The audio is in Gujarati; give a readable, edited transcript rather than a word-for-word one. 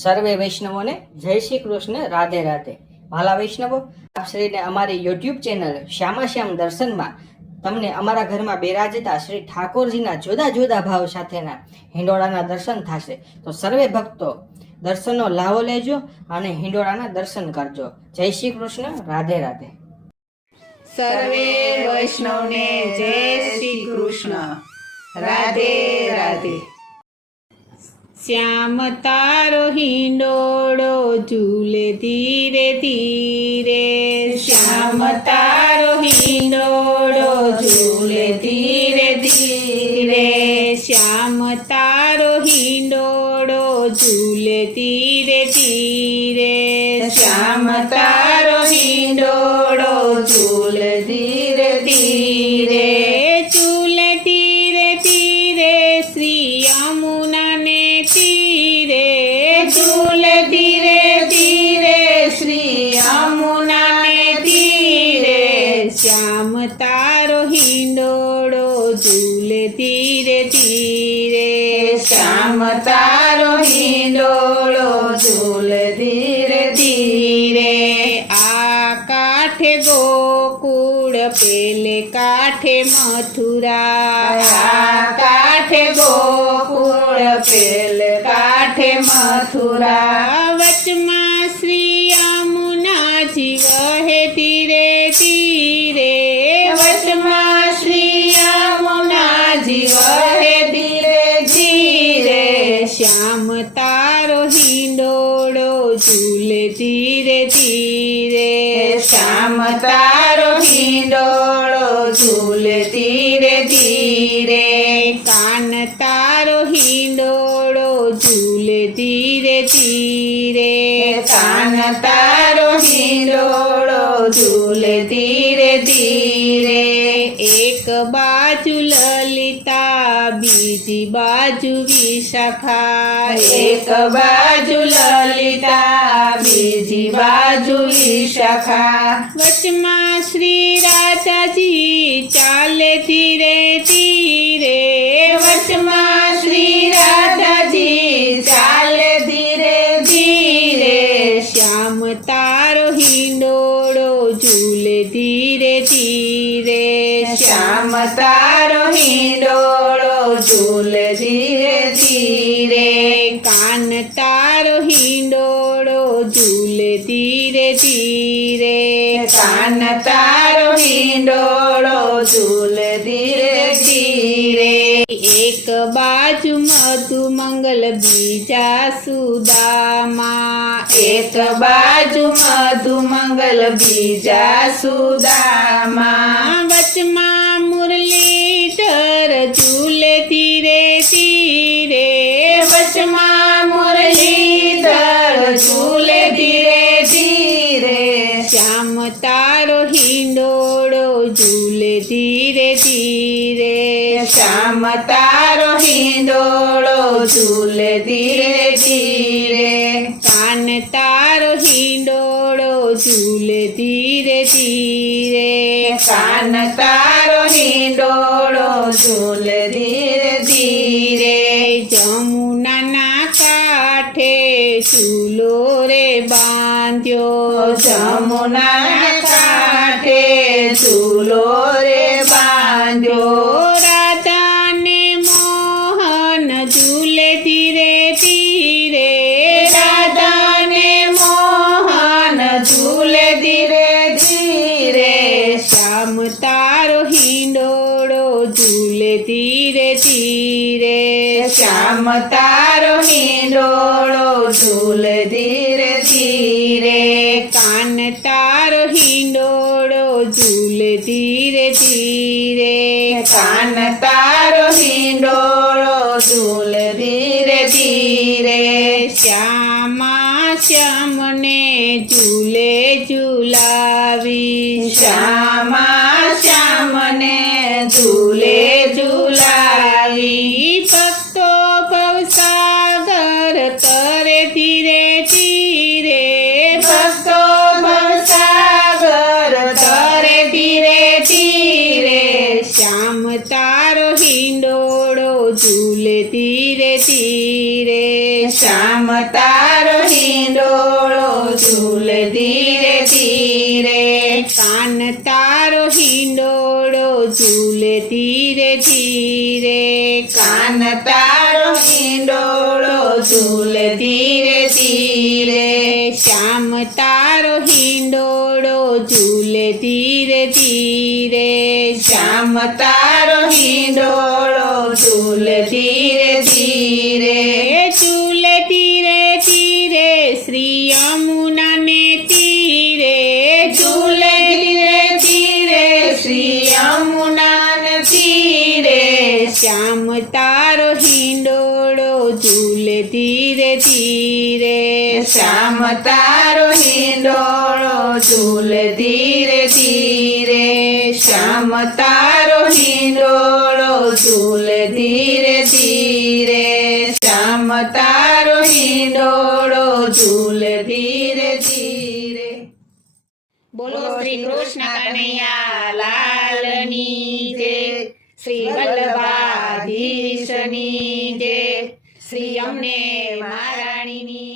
સર્વે વૈષ્ણવોને જય શ્રી કૃષ્ણ, રાધે રાધે. ભાલા વૈષ્ણવો, આપ શ્રીને અમારી યુટ્યુબ ચેનલ શ્યામાશ્યામ દર્શનમાં તમને અમારા ઘરમાં બિરાજતા શ્રી ઠાકોરજીના જુદા જુદા ભાવ સાથેના હિંડોળાના દર્શન થશે. તો સર્વે ભક્તો દર્શનનો લાવો લેજો અને હિંડોળાના દર્શન કરજો. જય શ્રી કૃષ્ણ, રાધે રાધે. સર્વે વૈષ્ણવને જય શ્રી કૃષ્ણ, રાધે રાધે. શ્યામ તારો હિંડોળો ઝૂલે ધીરે ધીરે, શ્યામ તારો હિંડોળો ઝૂલે ધીરે ધીરે, શ્યામ તારો હિંડોળો ઝૂલે ધીરે ધીરે, શ્યામ તારો હિંડોળો ઝૂલે ધીરે ધીરે, ઝૂલે ધીરે ધીરે શ્રી યમુનાને તીરે, ઝૂલે ધીરે ધીરે શ્રી યમુનાને તીરે, શ્યામ તારો હિંડોળો ઝૂલે ધીરે ધીરે, શ્યામ તારો હિંડોળો ઝૂલે ધીરે ધીરે. આ કાંઠે ગોકુળ પેલે કાંઠે મથુરા, આ કાંઠે ગોકુળ પેલે કાંઠે મથુરા, વચમાં શ્રી યમુનાજી વહે ધીરે ધીરે, વચમાં શ્રી યમુનાજી વહે ધીરે ધીરે, શ્યામ તારો હિંડોળો ઝૂલે ધીરે ધીરે, શ્યામ તારો હિંડોળો ઝૂલે ધીરે ધીરે, કાન તારો હિંડોળો ઝૂલે ધીરે ધીરે, કાન તારો હિંડોળો ઝૂલે ધીરે ધીરે, એક બાજુ લલિતા બીજી બાજુ વિશાખા, એક બાજુ લલિતા બીજી બાજુ વિશાખા, વચમાં શ્રી રાધાજી ચાલે ધીરે ધીરે, વચમાં શ્રી રાધાજી ચાલે ધીરે ધીરે, શ્યામ તારો હિંડોળો ઝૂલે ધીરે ધીરે, શ્યામ તારો હિંડોળો ઝૂલે ધીરે ધીરે, કાન તારો હિંડોળો ઝૂલે ધીરે ધીરે, કાન તારો હિંડોળો ઝૂલે ધીરે ધીરે, એક બાજુ મધુ મંગલ બીજા સુદામા, એક બાજુ મધુ મંગલ બીજા સુદામા, વચમાં મુરલીધર ઝૂલે ધીરે ધીરે, વચમાં મુરલીધર ઝૂલે ધીરે ધીરે, શ્યામ તારો હિંડોળો ઝૂલે ધીરે ધીરે, શ્યામ તારો હિંડોળો ઝૂલે ધીરે ધીરે, કાન તારો હિંડોળો ઝૂલે ધીરે ધીરે, કાન તારો હિંડોળો ઝૂલે ધીરે ધીરે, જમુનાના કાંઠે ઝૂલો રે બાંધ્યો, જમુનાના કાંઠે ઝૂલો રે બાંધ્યો, રાધાને મોહન ઝૂલે ધીરે ધીરે, રાધાને મોહન ઝૂલે ધીરે ધીરે, શ્યામ તારો હિંડોળો ઝૂલે ધીરે ધીરે, શ્યામ તારો હિંડોળો ઝૂલે ધીરે ધીરે, કાન તારો હિંડોળો ઝૂલે ધીરે ધીરે, કાન તારો હિંડોળો ઝૂલે ધીરે ધીરે, શ્યામા શ્યામને ઝૂલે ઝૂલાવી, શ્યામા શ્યામને ઝૂલે ઝૂલાવી, ભક્તો ભવસાગર તરે ધીરે ધીરે, ભક્તો ભવસાગર તરે ધીરે ધીરે, શ્યામ તારો હિંડોળો ઝૂલે ધીરે ધીરે, શ્યામ તારો કાન તારો હિંડોળો ઝૂલે ધીરે ધીરે કાન તારો હિંડોળો ઝૂલે ધીરે ધીરે શ્યામ તારો હિંડોળો ઝૂલે ધીરે ધીરે શ્યામ તારો હિંડોળો ઝૂલે ધીરે ધીરે ઝૂલે ધીરે ધીરે શ્રી યમુનાને તીરે ઝૂલે ધીરે ધીરે શ્રી યમુનાને તીરે શ્યામ તારો હિંડોળો ઝૂલે ધીરે ધીરે શ્યામ તારો હિંડોળો ઝૂલે ધીરે ધીરે શ્યામ તારો હિંડોળો ઝૂલે ધીરે ધીરે શ્યામ તારો હિંડોળો ઝૂલે ધીરે ધીરે બોલો શ્રી કૃષ્ણ કનૈયા લાલની જય શ્રી વલ્લભાધીશની જય શ્રી અમને મહારાણીની